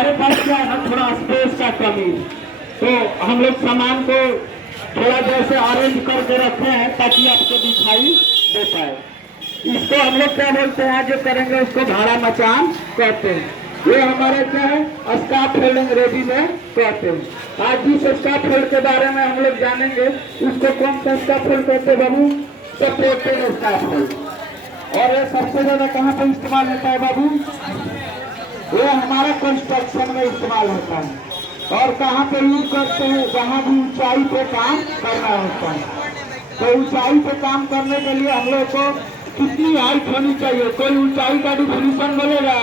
हमारे पास क्या है ना, थोड़ा स्पेस का कमी, तो हम लोग सामान को थोड़ा जैसे अरेंज करके रखे हैं ताकि आपको दिखाई दे पाए। इसको हम लोग क्या बोलते हैं, जो करेंगे उसको भाड़ा मचान कहते हैं। ये हमारे क्या है, स्काफ फोल्डिंग रेडीमेड कहते हैं। आज जिस स्काफ फोल्ड के बारे में हम लोग जानेंगे उसको कौन सा स्काफ फोल्ड कहते हैं बाबू, सपोर्टेड स्काफ फोल्ड। और ये सबसे ज्यादा कहाँ पर इस्तेमाल होता है बाबू, ये हमारा कंस्ट्रक्शन में इस्तेमाल होता है। और कहाँ पे यूज करते हैं, जहाँ भी ऊंचाई पे काम करना होता है। तो ऊंचाई पे काम करने के लिए हम लोग को कितनी हाइट होनी चाहिए, कोई ऊंचाई का डिफिनीशन बोलेगा?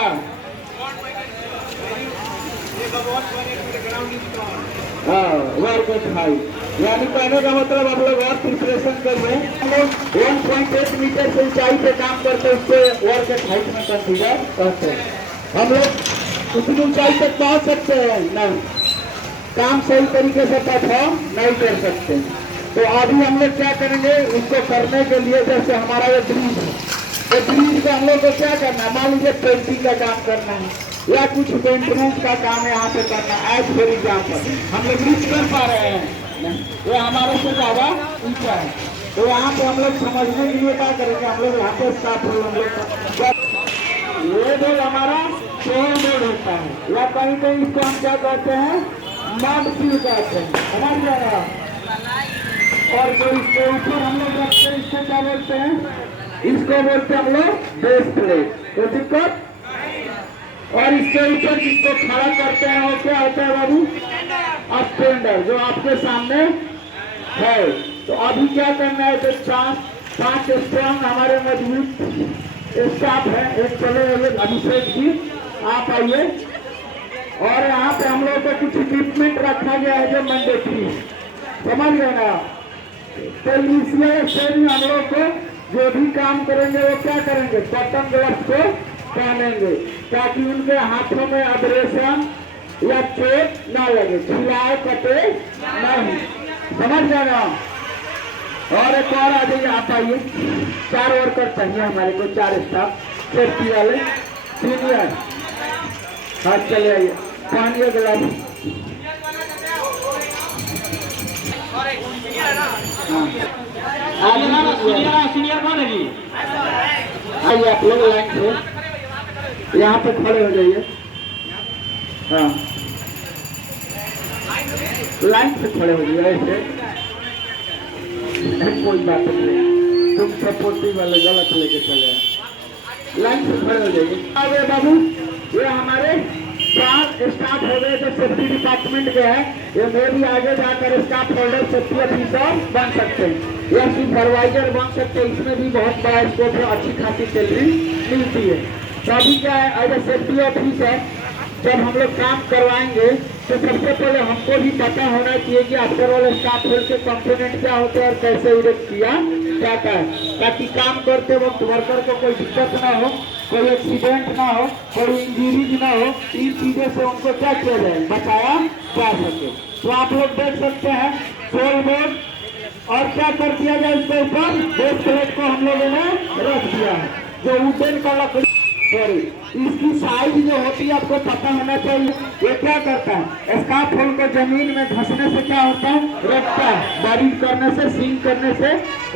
वर्क एट हाइट, यानी कहने का मतलब आप लोग और प्रिपरेशन कर रहे हैं। हम लोग 1.8 मीटर से ऊंचाई पे काम करते हैं, उसको वर्क एट हाइट में कंसीडर करते हैं। हम लोग उतनी ऊंचाई तक पहुंच सकते हैं नहीं, काम सही तरीके से परफॉर्म नहीं कर सकते। तो अभी हम लोग क्या करेंगे, उसको करने के लिए जैसे हमारा ये ब्रिज है, तो ब्रिज को हम लोग को क्या करना है, मान लीजिए पेंटिंग का काम करना है या कुछ मेंटेनेंस का काम है यहाँ पे करना है। एज फॉर एग्जाम्पल हम लोग रीच कर पा रहे हैं, ये हमारे से ज्यादा ऊंचा है, तो यहाँ पे हम लोग समझने के लिए क्या करेंगे, हम लोग यहाँ पे स्टाफ हम लोग ये बोल हमारा शोर बोर्ड होता है, या कहीं कहीं इसको हम क्या कहते हैं, मड फिल कहते हैं, समझ जाएगा। और जो इसके ऊपर हम लोग रखते हैं इसको क्या बोलते हैं, इसको बोलते हैं हम लोग बेस प्लेट, तो दिक्कत। और इसके ऊपर जिसको खड़ा करते हैं वो क्या होता है बाबू, स्टैंडर, जो आपके सामने है। तो अभी क्या करना है, जो 5 स्ट्रॉन्ग हमारे मजबूत स्टाफ है, एक चले हुए अभिषेक जी आप आइए। और यहाँ पे हम लोग को कुछ इक्विपमेंट रखा गया है जो मैंडेटरी, समझ गए ना। तो इसलिए स्टेज हम लोग को जो भी काम करेंगे वो क्या करेंगे, कॉटन ग्लव्स को पहनेंगे ताकि उनके हाथों में अब्रेशन या चोट ना लगे, छिलाए कटे नहीं, समझ गए ना। और एक और आ जाइए, आप आइए। 4 वर्कर चाहिए हमारे को, 4 स्टाफ सेफ्टी वाले सीनियर। हाँ चले आइए, पहनिए ग्लव्स। सीनियर कौन है जी? आइए आप लोग लाइन से यहाँ पे खड़े हो जाइए। हाँ लाइन से खड़े हो जाइए, ऐसे कोई बात नहीं, तुम सपोर्टिव वाले गलत लेके चले आए। लाइन से खड़े हो जाइए। अरे बाबू ये हमारे 4 स्टाफ हो गए जो सेफ्टी डिपार्टमेंट के हैं, ये मैं भी आगे जाकर स्टाफ होल्डर सेफ्टी ऑफिसर बन सकते हैं या सुपरवाइजर बन सकते हैं। इसमें भी बहुत बड़ा स्कोप है, अच्छी खासी सैलरी मिलती है। तो अभी क्या है, एज ए सेफ्टी ऑफिसर जब हम लोग काम करवाएंगे तो सबसे पहले हमको भी पता होना चाहिए कि आफ्टर ऑल स्टाफ होल्ड के कंपोनेंट क्या होते हैं और कैसे इरेक्ट किया जाता है, ताकि काम करते वक्त वर्कर को कोई दिक्कत ना हो, कोई एक्सीडेंट ना हो, कोई इंजरीज ना हो। इन चीजों से उनको क्या किया जाए, बचाया जा सके। तो आप लोग देख सकते हैं सोल बोर्ड और क्या कर दिया जाए, इसके ऊपर बेस प्लेट को हम लोगों ने रख दिया है जो वुडन का लकड़ी, सॉरी इसकी साइज जो होती है आपको पता होना चाहिए। ये क्या करता है, स्काफ होल्ड को जमीन में धंसने से क्या होता है, रोकता है, बारिश करने से, सिंक करने से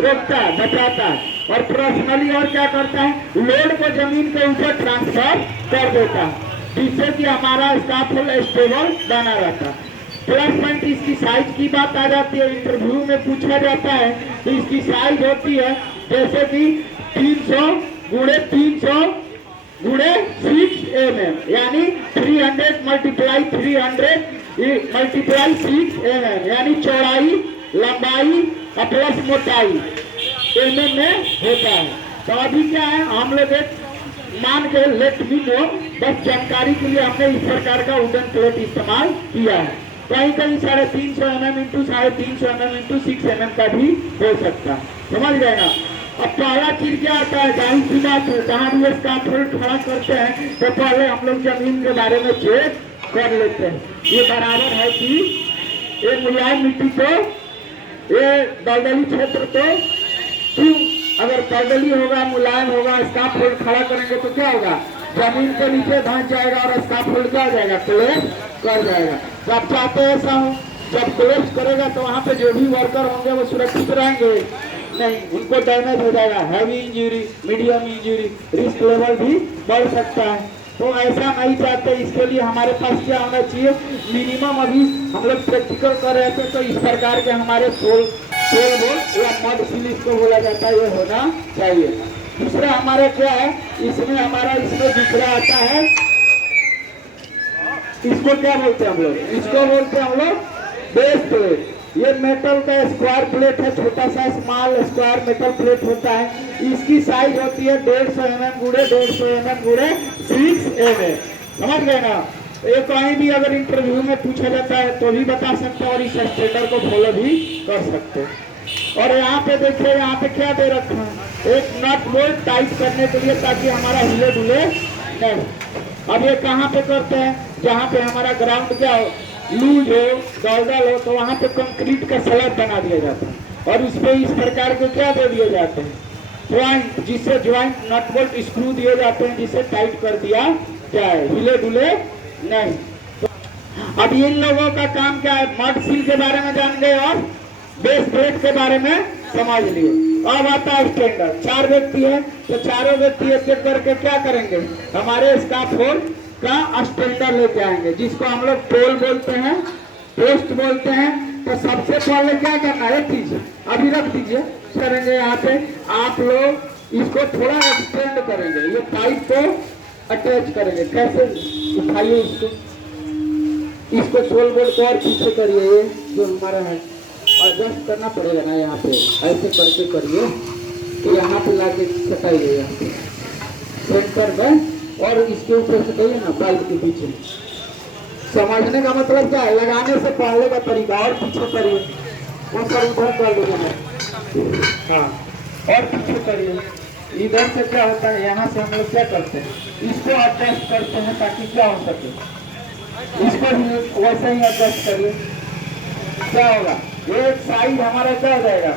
रोकता है, बचाता है। और पर्सनली और क्या करता है, लोड को जमीन के ऊपर ट्रांसफर कर देता है, जिससे कि हमारा स्काफ होल्ड स्टेबल बना रहता है। प्लस पॉइंट इसकी साइज की बात आ जाती है, इंटरव्यू में पूछा जाता है तो इसकी साइज होती है जैसे कि 300 गुणे 300 गुणे 6 mm, यानी 300 मल्टीप्लाई 300 मल्टीप्लाई 6 mm, यानी चौड़ाई, लंबाई और प्लस मोटाई mm में होता है। तो अभी क्या है, हम लोग एक मान के लेट मी नो, बस जानकारी के लिए हमने इस प्रकार का वुडन प्लेट इस्तेमाल किया है। कहीं कहीं 350 mm into 350 mm into 6 mm का भी हो सकता है, समझ गए ना। अब पहला चीज क्या आता है, जाहिर सी बात है जहाँ भी स्काफ होल्ड खड़ा करते हैं तो पहले हम लोग जमीन के बारे में चेक कर लेते हैं, ये बराबर है कि ये मुलायम मिट्टी तो, ये दलदली क्षेत्र तो क्यों, अगर दलदली होगा, मुलायम होगा, स्काफ होल्ड खड़ा करेंगे तो क्या होगा, जमीन के नीचे धंस जाएगा और स्काफोल्ड क्या हो जाएगा, कोलैप्स कर जाएगा। तो आप चाहते हैं ऐसा हो, जब कोलैप्स करेगा तो वहाँ पे जो भी वर्कर होंगे वो सुरक्षित रहेंगे नहीं, उनको डैमेज हो जाएगा, heavy injury, medium injury, risk level भी बढ़ सकता है। तो ऐसा नहीं चाहते, इसके लिए हमारे पास क्या होना चाहिए, मिनिमम अभी हम लोग प्रैक्टिकल कर रहे थे तो इस प्रकार के हमारे सोल बोल या मड सील इसको बोला जाता है, ये होना चाहिए। दूसरा हमारे क्या है, इसमें हमारा इसमें दूसरा आता है, इसको क्या बोलते हैं हम लोग, इसको बोलते हैं हम लोग बेस प्लेट। ये मेटल का स्क्वायर प्लेट है, छोटा सा स्मॉल स्क्वायर मेटल प्लेट होता है। इसकी साइज होती है 150 mm गुड़े 150 mm गुड़े 6 mm। समझ गए ना। ये कहीं भी अगर इंटरव्यू में पूछा जाता है तो भी बता सकते हैं और इस स्टैंडर्ड को फॉलो भी कर सकते हैं। और यहाँ पे देखिए, यहाँ पे क्या दे रखा है, एक नट बोल्ट टाइट करने के लिए, ताकि हमारा हिले डुले नहीं। अब ये कहाँ पे करते हैं, जहाँ पे हमारा ग्राउंड क्या हो, लूज हो, दलदल हो, तो वहाँ पे कंक्रीट का स्लैब बना दिया जाता है और उस पे इस प्रकार के क्या दे दिए जाते हैं, ज्वाइंट, जिससे ज्वाइंट नट बोल्ट स्क्रू दिए जाते हैं, जिससे टाइट कर दिया जाए, हिले डुले नहीं। तो अब इन लोगों का काम क्या है, मड सील के बारे में जान गए और बेस प्लेट के बारे में समझ लिए। अब आता है स्टैंडर्ड। 4 व्यक्ति है तो चारों व्यक्ति एक एक करके क्या करेंगे, हमारे स्काफोल्ड का स्टैंडर्ड लेके आएंगे, जिसको हम लोग पोल बोलते हैं, पोस्ट बोलते हैं। तो सबसे पहले क्या करना है, चीज अभी रख दीजिए, करेंगे यहाँ पे आप लोग इसको थोड़ा एक्सटेंड करेंगे, ये पाइप को अटैच करेंगे। कैसे, उठाइए इसको सोल बोल्ट को और पीछे करिए, ये जो हमारा है एडजस्ट करना पड़ेगा ना, यहाँ पे ऐसे करके करिए, तो यहाँ पे लाके सटाइए, यहाँ पे सेंटर में, और इसके ऊपर से कहिए ना पाइप के पीछे। समझने का मतलब क्या है, लगाने से पहले का तरीका, और पीछे करिए, वो सर उधर कर लीजिए, हाँ, और पीछे करिए। इधर से क्या होता है, यहाँ से हम लोग क्या करते हैं, इसको एडजस्ट करते हैं ताकि क्या हो सके, इसको भी वैसे ही एडजस्ट करिए। क्या होगा, एक साइड हमारा क्या हो जाएगा,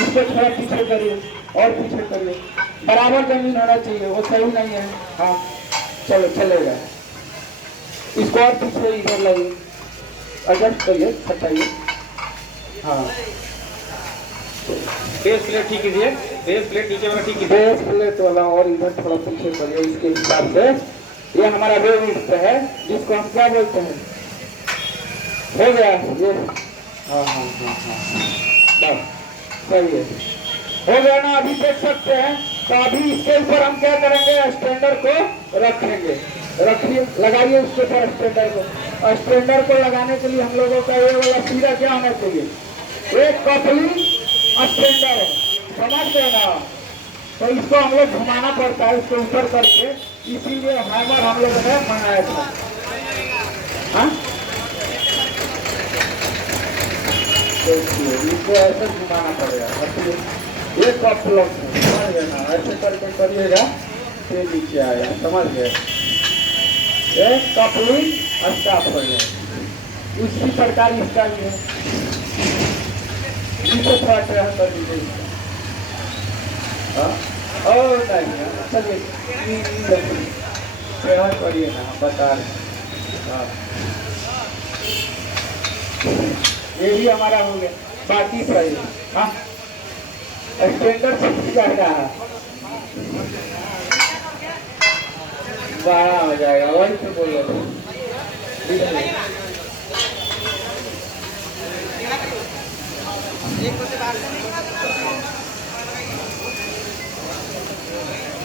इसको थोड़ा पीछे करिए और पीछे करिए, बराबर जमीन होना चाहिए, वो सही नहीं है, हाँ चलो चलेगा। इसको और पीछे इधर लाइए, एडजस्ट करिए, हटाइए, हाँ। बेस प्लेट ठीक कीजिए, बेस प्लेट नीचे वाला ठीक कीजिए, बेस प्लेट वाला और इधर थोड़ा पीछे करिए, इसके हिसाब से। ये हमारा वेव पे है, जिसको हम क्या बोलते हैं, हो गया ये, हाँ हाँ हाँ हाँ, बस सही है, हो गया ना। अभी देख सकते हैं, तो अभी इसके ऊपर हम क्या करेंगे, स्टैंडर्ड को रखेंगे, रखिए, लगाइए उसके ऊपर स्टैंडर्ड को। स्टैंडर्ड को लगाने के लिए हम लोगों का ये वाला सीधा क्या होना चाहिए, एक कपलिंग स्टैंडर्ड है, समझ गए ना। तो इसको हम लोग घुमाना पड़ता है इसको ऊपर करके, इसीलिए हैमर हम लोगों ने मंगाया था। हाँ, देखिए इसको ऐसे घुमाना पड़ेगा, ये कप लॉक है, समझ गए ना, ऐसे करके करिएगा, फिर नीचे आएगा, समझ गए, एक कपलिंग स्टाफ हो जाए। उसी प्रकार इसका भी है, इसको थोड़ा ट्रेन कर दीजिए, और नहीं, चलिए ट्रेन करिए ना, बता रहे, हाँ ये भी हमारा हो गया, बाकी सही, हाँ स्टैंडर्ड सीख जाएगा, बड़ा हो जाएगा, वही तो बोल रहे थे।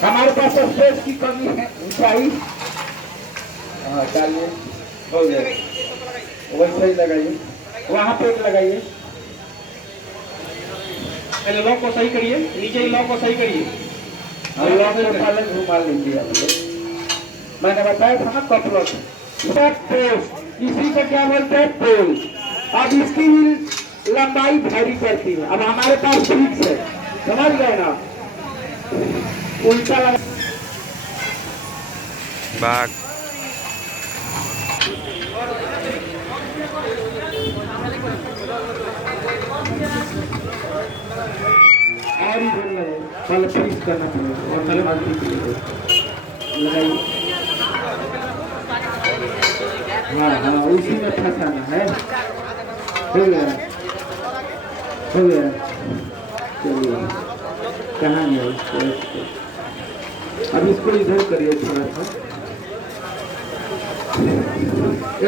हमारे पास स्पेस की कमी है, ऊंचाई, हाँ डालिए, हो गया, वैसे ही लगाइए, वहाँ पे लगाइए, पहले लॉक को सही करिए, नीचे ही लॉक को सही करिए, लॉक को पहले घुमा लीजिए आप लोग। मैंने बताया था ना कप लॉक, पोस्ट, इसी को क्या बोलते हैं, पोल। अब इसकी भी लंबाई भारी पड़ती है, अब हमारे पास फिक्स है, समझ गए ना, उल्टा लगा बाग और इधर लगे, पहले फिक्स करना पड़ेगा और पहले बाल्टी लगाइए। हाँ हाँ, उसी में फंसाना है। हो गया, हो गया। चलिए, कहाँ है इसको? अब इसको इधर करिए थोड़ा सा,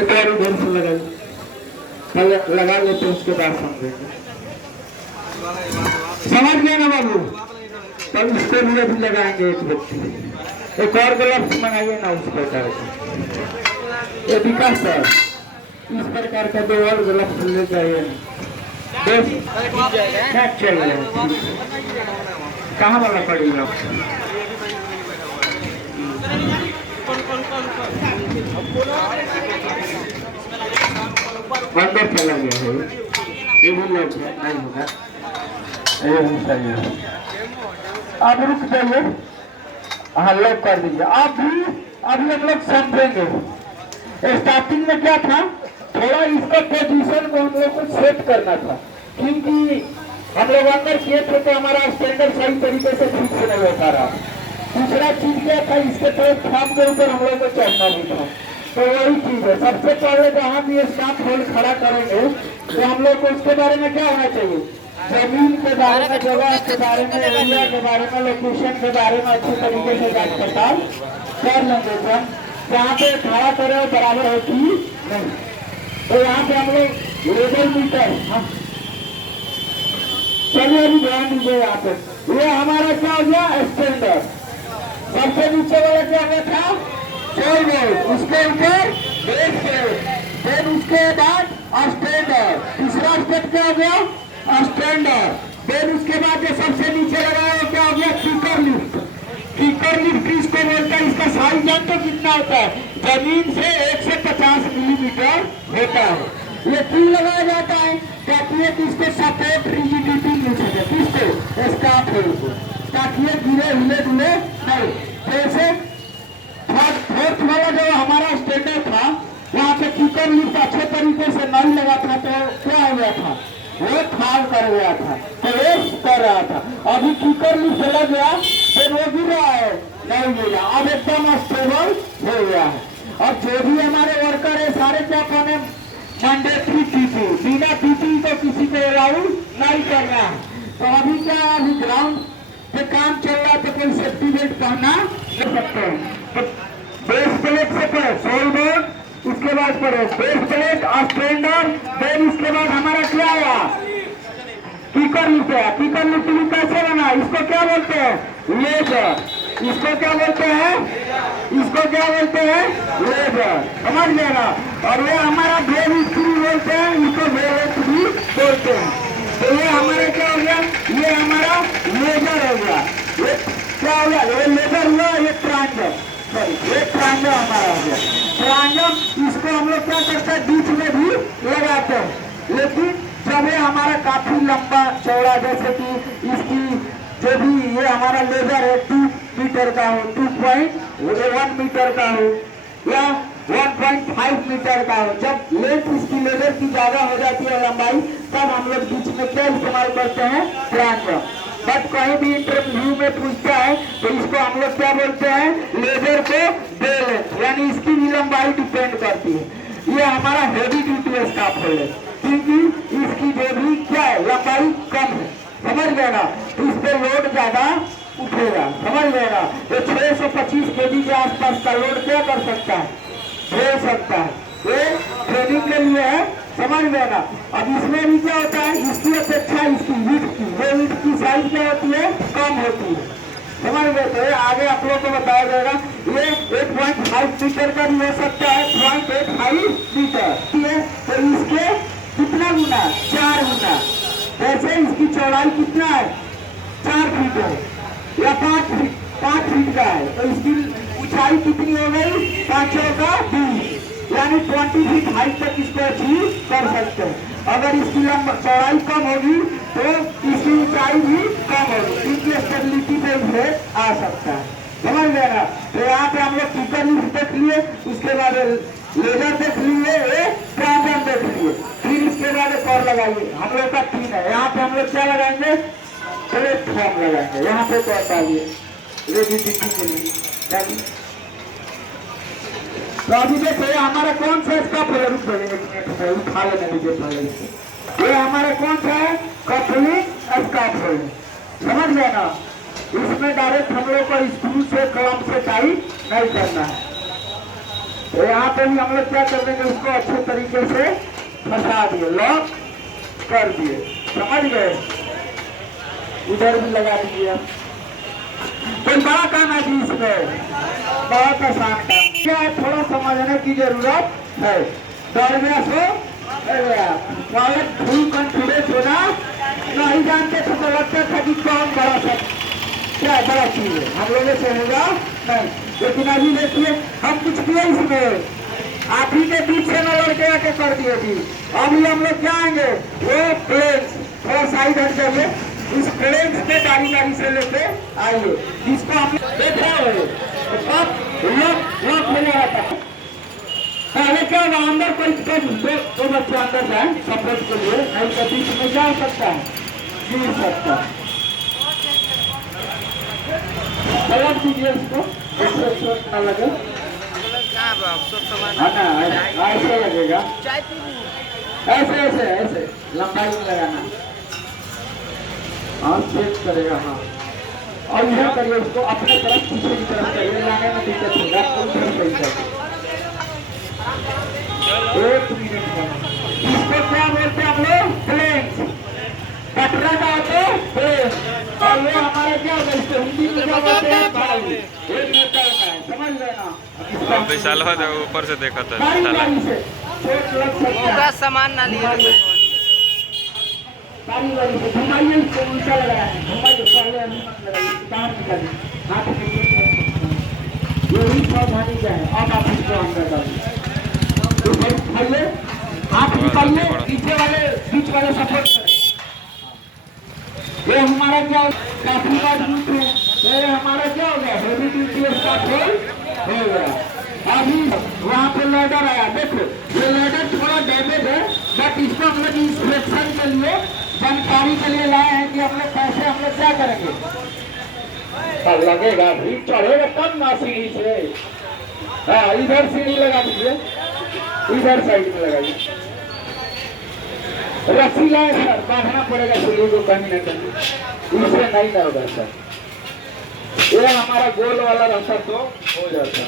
एक और इधर से लगाइए। पहले लगा लेते हैं, उसके बाद समझेंगे। समझ गए ना बाबू? तब इसके लिए भी लगाएंगे एक व्यक्ति। एक और ग्लव्स मंगाइए ना उस प्रकार का। ये विकास सर, इस प्रकार का 2 और ग्लव्स ले जाइए। क्या चल रहा है? कहाँ वाला पड़ेगा? अंदर चला गया है, ये भी लोग नहीं होगा। ये भी सही है। आप रुक जाइए, हाँ लॉक कर दीजिए। आप भी अभी हम लोग समझेंगे। स्टार्टिंग में क्या था, थोड़ा इसका पोजीशन को हम लोग को सेट करना था, क्योंकि हम लोग अंदर किए थे तो हमारा स्टैंडर्ड सही तरीके से ठीक से नहीं हो पा रहा। दूसरा चीज क्या था, इसके थोड़े फार्म के ऊपर हम लोग को चढ़ना भी था। तो वही चीज है, सबसे पहले जहाँ भी स्टाफ होल्ड खड़ा करेंगे तो हम लोग को उसके बारे में क्या होना चाहिए, जमीन के बारे में, जगह के बारे में, एरिया के बारे में, लोकेशन के बारे में अच्छे तरीके से जांच पड़ताल कर लेंगे। जहाँ पे खड़ा करे बराबर है कि नहीं। तो यहाँ पे हम लोग लेवल मीटर, चलिए अभी ध्यान दीजिए। यहाँ पे ये हमारा क्या हो गया, स्टैंडर्ड। सबसे नीचे वाला क्या हो गया था, 4 वोल्ट, उसके ऊपर बेस प्लेट, फिर उसके बाद स्टैंडर्ड। तीसरा स्टेप क्या हो गया, स्टैंडर्ड। फिर उसके बाद जो सबसे नीचे लगा है क्या हो गया, किकर लिफ्ट। किकर लिफ्ट किसको बोलता है, इसका साइज जानते हो कितना होता है, जमीन से 1 से 50 मिलीमीटर होता है। ये क्यों लगाया जाता है, ताकि इसको सपोर्ट रिजिडिटी मिल सके, किसको, स्टाफ को, ताकि ये गिरे हिले डुले नहीं। जैसे फोर्थ वाला जो हमारा स्टैंडर्ड था, वहाँ पे किकर लिफ्ट अच्छे तरीके से नहीं लगा था, तो क्या हो गया था, वो खाल कर गया था, प्रवेश कर रहा था। अभी किकर लिफ्ट लग गया तो वो गिर रहा है, नहीं गिरा, अब एकदम स्टेबल हो गया है। और जो भी हमारे वर्कर है सारे क्या कहने, मैंडेटरी टीटी, बिना टीटी को किसी को अलाउ नहीं करना है। तो अभी क्या, अभी ग्राउंड पे काम चल रहा है तो कोई सेफ्टी बेल्ट पहनना कर सकते हैं। तो बेस प्लेट से पढ़े सोल बोर्ड, उसके बाद पढ़े बेस प्लेट स्टैंडर्ड, फिर उसके बाद हमारा क्या हुआ, किकर लिफ्ट है। किकर लिफ्ट भी कैसे बना, इसको क्या बोलते हैं, लेजर। इसको क्या बोलते हैं, इसको क्या बोलते हैं, लेजर। समझ गए ना। और ये हमारा वेव स्क्रू बोलते हैं, इसको वेव भी बोलते हैं। तो ये हमारा क्या हो गया, ये हमारा लेजर हो गया। ये क्या हो गया, ये लेजर हुआ, ये ट्रांजम, सॉरी ये ट्रांजम हमारा हो गया। ट्रांजम इसको हम लोग क्या करते हैं, बीच में भी लगाते हैं। लेकिन जब ये हमारा काफी लंबा चौड़ा, जैसे कि इसकी जो भी ये हमारा लेजर है 2 मीटर का हो, 2.1 मीटर का हो या 1.5 मीटर का हो, जब लेंथ इसकी लेजर की ज्यादा हो जाती है लंबाई, तब हम लोग बीच में क्या इस्तेमाल करते हैं, ट्रांजम। बट कहीं भी इंटरव्यू में पूछता है तो इसको हम लोग क्या बोलते हैं, लेजर को दे लेंथ, यानी इसकी भी लंबाई डिपेंड करती है। ये हमारा हेवी ड्यूटी स्टाफ है, क्योंकि इसकी जो भी क्या है, लंबाई कम है। समझ गए ना, तो इस पे लोड ज्यादा उठेगा। समझ गए ना, तो 625 kg के आसपास का लोड क्या कर सकता है, झेल सकता है। ये ट्रेनिंग के लिए है, समझ गए ना। अब इसमें भी क्या होता है, इसकी अपेक्षा इसकी विड्थ की, ये विड्थ की साइज क्या होती है, कम होती है। समझ गए, तो ये आगे आप लोगों को बताया जाएगा। ये 8.5 मीटर का भी हो सकता है, 0.85 मीटर, तो इसके कितना गुना, 4 गुना। वैसे इसकी चौड़ाई कितना है, 4 फीट है या 5 फीट का है, तो इसकी ऊंचाई कितनी हो गई, 5 का 20, यानी 20 फीट हाइट तक इसको अचीव कर सकते हैं। अगर इसकी चौड़ाई कम होगी तो इसकी ऊंचाई भी कम होगी, क्योंकि स्टेबिलिटी पे इसे आ सकता है। समझ गए ना। तो यहाँ पे हम लोग किकर लिफ्ट देख लिए, उसके बाद लेजर देख लिए, ट्रांजम देख लिए, फिर इसके बाद एक और लगाइए। हम लोग का 3 है, यहाँ पे हम लोग क्या लगाएंगे, प्लेटफॉर्म लगाएंगे। यहाँ पे तो बताइए रिजिडिटी के लिए, तो अभी देखो ये हमारा कौन सा स्कप है, रुक जाइए एक मिनट में उठा लेने दीजिए पहले। ये हमारा कौन सा है, कपलिंग स्कप है, समझ गए ना। इसमें डायरेक्ट हम लोग को स्क्रू से कलम से टाइट नहीं करना है। तो यहाँ पे भी हम लोग क्या कर देंगे, उसको अच्छे तरीके से फंसा दिए, लॉक कर दिए, समझ गए। इधर भी लगा दीजिए। कोई बड़ा काम है जी इसमें, बहुत आसान काम क्या है, थोड़ा समझने की जरूरत है। दौड़ने से फुल कॉन्फिडेंस होना, नहीं जानते थे तो लगता था कि कौन बड़ा सब क्या बड़ा चीज है, हम लोगों से होगा नहीं। लेकिन अभी देखिए हम कुछ किए इसमें, आप ही के बीच से न लड़के आके कर दिए थी। अभी हम लोग क्या आएंगे, वो प्लेन्स थोड़ा साइड हट जाइए, इस प्लेन्स में गाड़ी गाड़ी से लेके आइए, जिसको हम देखा है लॉक हो गया था। पहले क्या होगा, अंदर कोई दो बच्चे अंदर जाए सपोर्ट के लिए, नहीं तो बीच में जा सकता है, गिर सकता है। पलट दीजिए इसको, इससे चोट ना लगे। ऐसे लगेगा, ऐसे ऐसे ऐसे लंबाई में लगाना, हाँ चेक करेगा। हाँ और यह करिए उसको अपने तरफ पीछे की तरफ करिए, लाने में दिक्कत होगा, उधर सही करिए। एक मिनट में इसको क्या बोलते हैं हम लोग, प्लेन्स। कटरा का होते हैं प्लेन, और ये हमारे क्या होता है, इसको हिंदी में क्या बोलते हैं, भाई। एक मीटर का है, समझ लेना। विशाल ऊपर से देखा था, गाड़ी से चोट लग सकता है, सामान ना लिया गाड़ी से घुमाइए, इसको उल्टा लगाया है, घुमाइए, पहले अभी मत लगाइए, बाहर निकालिए, हाथ में यही सावधानी क्या है। अब आप इसको अंदर डालिए, तो भाई हाथ निकालिए, पीछे वाले बीच वाले सपोर्ट करें। ये हमारा क्या काफी मजबूत है, ये हमारा क्या हो गया, हेवी ड्यूटी स्टार्ट हो गया। अभी वहाँ पे लैडर आया, देखो ये लैडर थोड़ा डैमेज है, बट इसको हम लोग इंस्पेक्शन के लिए, जानकारी के लिए लाए हैं कि हम लोग कैसे हम लोग क्या करेंगे। तब लगेगा भी चढ़ेगा तब ना सीढ़ी से। हाँ इधर सीढ़ी लगा दीजिए, इधर साइड में लगाइए, रस्सी लाए सर, बांधना पड़ेगा सीढ़ी को कहीं न कहीं, इससे नहीं ना होगा सर। ये हमारा गोल वाला रास्ता तो हो जाता है,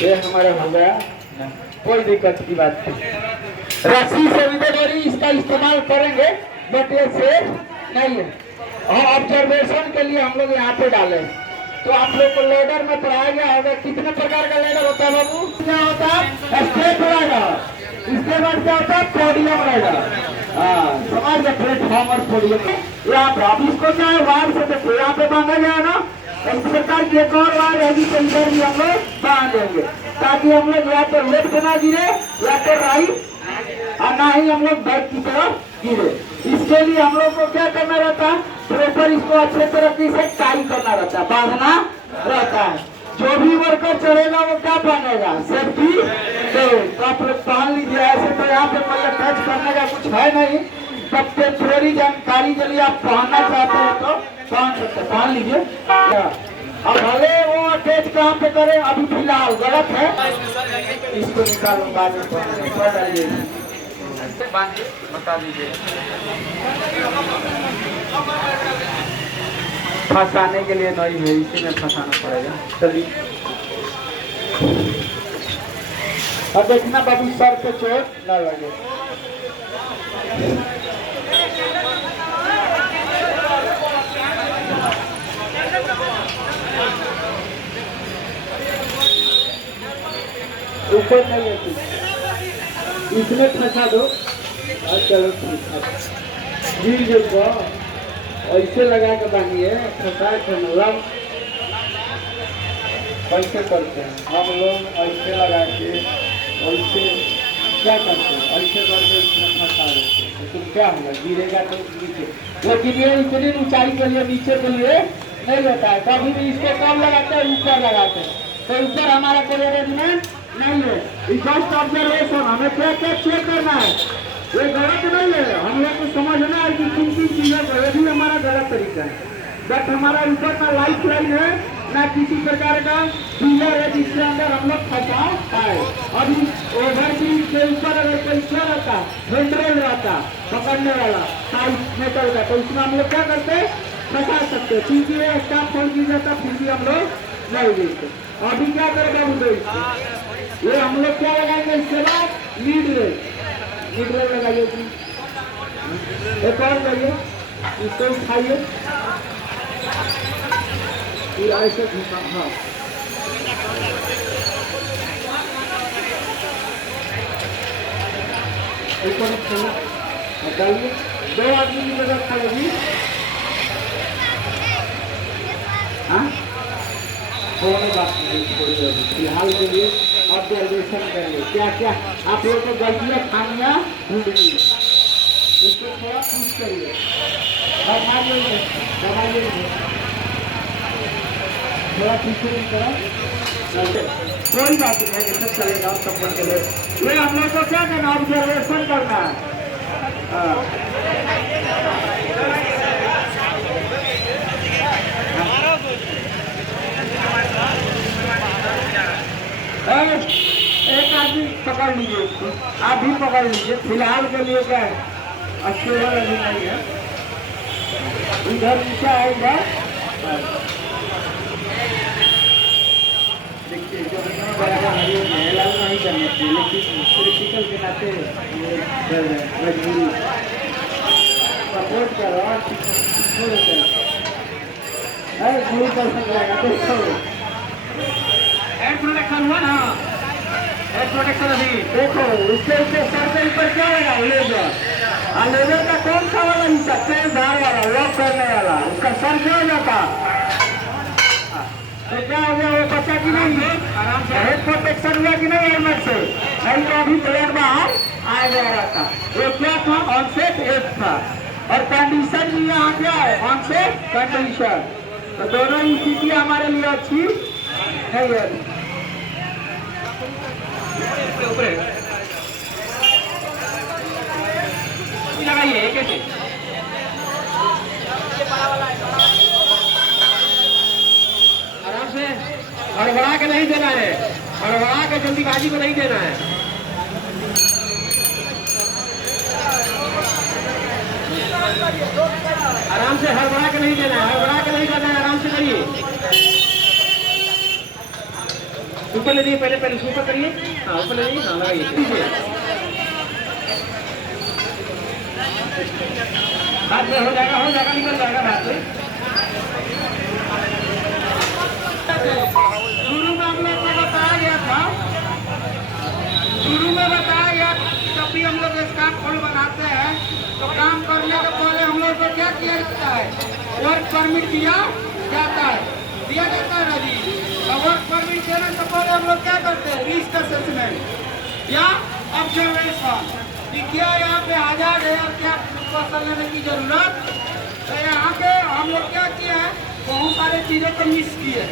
ये हमारा हो गया, कोई दिक्कत की बात नहीं। रस्सी से भी इसका इस्तेमाल करेंगे, बट ये सेफ नहीं है। और ऑब्जर्वेशन के लिए हम लोग यहाँ पे डाले, तो आप लोग को लेडर में पढ़ाया गया होगा कितने प्रकार का लेडर होता है बाबू। क्या होता है, स्टेट लेडर, इसके बाद क्या होता है, पोडियम लेडर। हाँ समझ गए, प्लेटफॉर्म और पोडियम। यहाँ पे आप इसको क्या है, वायर से देखो यहाँ पे बांधा गया है ना, इस प्रकार की एक और वायर रहेगी, तो इधर भी हम लोग बांध देंगे, ताकि हम लोग या तो लेफ्ट ना गिरे या तो राइट, और ना ही हम लोग बैक की तरफ गिरे। इसके लिए हम लोग को क्या करना रहता है, प्रॉपर इसको अच्छे तरीके से टाई करना रहता है, बांधना रहता है। जो भी वर्कर चढ़ेगा वो क्या पहनेगा, सेफ्टी बेल्ट, तो आप लोग पहन लीजिए। ऐसे तो यहाँ पे मतलब टच करने का कुछ है नहीं, तब टेम्परेरी जानकारी के लिए आप पहनना चाहते हैं तो पहन सकते, पहन लीजिए। अब भले वो अटैच कहाँ पे करें, अभी फिलहाल गलत है, इसको निकालो, बाद में पहन डालिए, बता दीजिए। फंसाने के लिए नहीं है, इसी में फंसाना पड़ेगा। चलिए अब देखना बाबू, सर पे चोट ना लगे। ऊपर नहीं है कुछ, इसमें फंसा दो और चलो ठीक है। गिर जो ऐसे लगा के बांधिए, फंसा के मतलब कैसे करते हैं हम लोग, ऐसे लगा के, ऐसे क्या करते हैं, ऐसे करके इसमें फंसा देते हैं, तो क्या होगा, गिरेगा तो नीचे। लेकिन ये इतनी ऊंचाई के लिए, नीचे के लिए नहीं होता है, कभी भी इसको कम लगाते हैं, ऊपर लगाते हैं, तो ऊपर हमारा कोई अरेंजमेंट नहीं है। जस्ट ऑब्जर्वेशन, हमें क्या क्या चेक करना है, ये गलत नहीं है, हम लोग को समझना है कि किन किन चीजों को, ये भी हमारा गलत तरीका है। बट हमारा ऊपर में लाइफ लाइन है, ना किसी प्रकार का पिलर है जिसके अंदर हम लोग फंसा पाए। अभी ओवर ब्रिज के ऊपर अगर कोई क्या रहता, हैंडल रहता पकड़ने वाला पाइप मेटल का, तो उसमें हम लोग क्या करते, फंसा सकते। क्योंकि ये स्टाफ फोन की जाता, फिर भी हम लोग नहीं देते। अभी क्या करें बाबू दोस्त, ये हम लोग क्या लगाएंगे इसके बाद, लीड रेल लगाइए। एक और लगाइए, इसको उठाइए, फिर ऐसे घुमा। हाँ ऊपर हटाइए, 2 आदमी की जरूरत पड़ेगी। हाँ थोड़ी बात नहीं, फिलहाल के लिए ऑब्जर्वेशन करिए क्या क्या आप लोग को गलतियाँ खामियाँ ढूंढ गई, इसको थोड़ा पूछ करिए। दबाइए थोड़ा पीछे नहीं करा, कोई बात नहीं है, सब चलेगा सब के लिए। ये हम लोग को क्या करना, ऑब्जर्वेशन करना है। एक आदमी पकड़ लीजिए उसको, आप भी पकड़ लीजिए। फिलहाल के लिए क्या है, अच्छे वाला अभी नहीं है, इधर नीचे आएगा। देखिए जो हेलाल नहीं करना चाहिए, लेकिन क्रिटिकल के नाते मजबूरी सपोर्ट करो और प्रोटेक्शन हुआ ना, प्रोटेक्शन अभी देखो उसके सर के ऊपर क्या लगा, लेजर। लेजर का कौन सा वाला हिस्सा, तेज धार वाला, लॉक करने वाला, उसका सर क्या हो जाता, तो क्या हो गया, वो बचा कि नहीं, आराम से हेड प्रोटेक्शन हुआ कि नहीं हेलमेट से, नहीं तो अभी ब्लेड बाहर आ जा रहा था। वो क्या था, ऑनसेट एज था, और कंडीशन भी यहाँ क्या है, ऑनसेट कंडीशन। तो दोनों ही स्थिति हमारे लिए अच्छी नहीं है। लगाइए कैसे, आराम से, हड़बड़ा के नहीं देना है, हड़बड़ा के जल्दीबाजी को नहीं देना है। आराम से हड़बड़ा के नहीं देना है, हड़बड़ा के नहीं करना है, आराम से करिए। ऊपर ले जाइए, पहले ऊपर करिए। हाँ ऊपर ले जाइए, हाँ लगाइए, हाथ में हो जाएगा निकल जाएगा हाथ से। शुरू में हम लोग को बताया गया था, जब भी हम लोग स्टाफ फोल्ड बनाते हैं तो काम करने के पहले हम लोग को क्या किया जाता है, वर्क परमिट दिया जाता है ना जी। तो वर्क परमिट देने से पहले हम लोग क्या करते हैं, रिस्क असेसमेंट या ऑब्जर्वेशन कि क्या यहाँ पे आजाद है और क्या फसल लेने की जरूरत। तो यहाँ पे हम लोग क्या किया है, बहुत सारे चीज़ों को मिस किए।